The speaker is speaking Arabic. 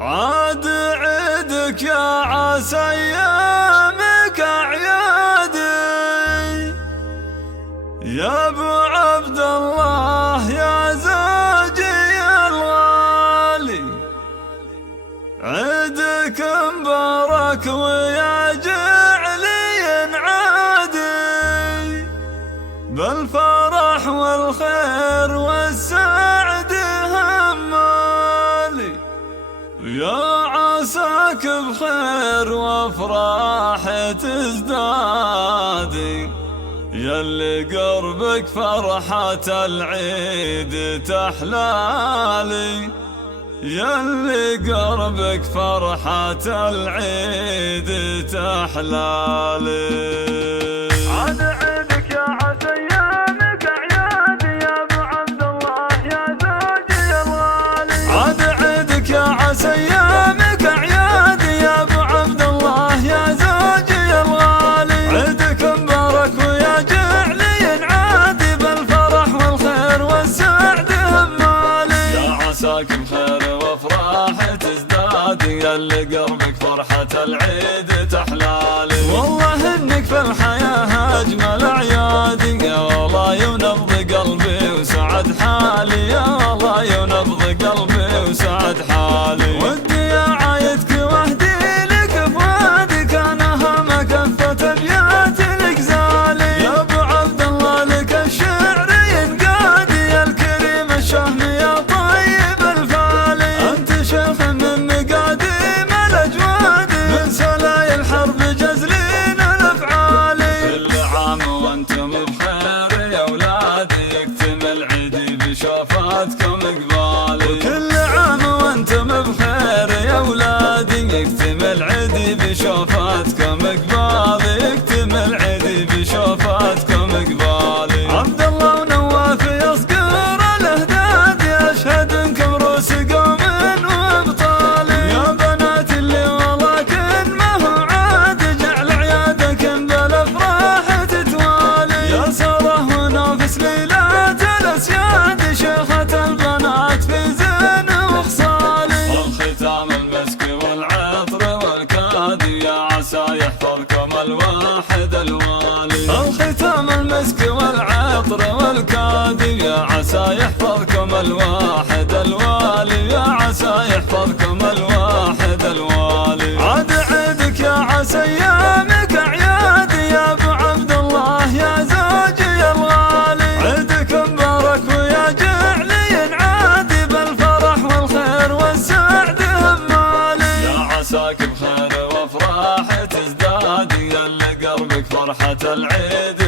عاد عيدك يا عسى ايامك اعيادي، يا ابو عبد الله يا زوجي الغالي. عيدك مبارك ويا جعلي ينعادي، بالفرح والخير والسعد همالي. يا عساك بخير وافراح تزدادي، ياللي قربك فرحة العيد تحلالي، ياللي قربك فرحة العيد تحلالي. عاد عيدك يا عسى ايامك اعيادي، يا ابو عبد الله يا زوجي الغالي. عاد عيدك يا عسى ايامك اعيادي، يا ابو عبد الله يا زوجي الغالي. عيدك مبارك ويا جعلي ينعادي، بالفرح والخير والسعد همالي. يا عساك بخير وافراح تزدادي، ياللي قربك فرحة العيد تحلالي. والله انك في الحياة اجمل اعيادي، يا والله ينبض قلبي وسعد حالي، يا والله ينبض قلبي وسعد حالي. ودي اعايدك واهدي لك فؤادي، كان همك كفة ابيات الغزالي. يا ابو عبد الله لك الشعر ينقادي، يا الكريم الشهم يا طيب الفالي. انت شيخ من مقاديم الاجواد، من سلاي الحرب جزلين الافعالي. كل عام وانتم بخير يا اولادي، يكتمل عيدي بشوفاتكم قبالي. وكل عام وانتم بخير يا اولادي، يكتمل عيدي بشوفاتكم قبالي، يكتمل عيدي بشوفاتكم قبالي. عبد الله ونواف يصقر الاهداد، يشهد انكم روس قوم وابطالي. يا بنات اللي ولكن ما هو عاد، جعل عيادكم بالافراح تتوالي. يا ساره ونافس ليلات الاسياد، شيخة البنات في زين وخصالي. الختام المسك والعطر والكادي، يا عسى يحفظكم الواحد الوالي. الختام المسك والعطر والكادي، يا عسى يحفظكم الواحد الوالي، يا عسى يحفظكم الواحد الوالي. عاد عيدك يا عسى ايامك اعيادي، يا ابو عبد الله يا زوجي الغالي. عيدك مبارك ويا جعلي ينعادي، بالفرح والخير والسعد همالي. يا عساك بخير وافراح تزدادي، ياللي قربك فرحة العيد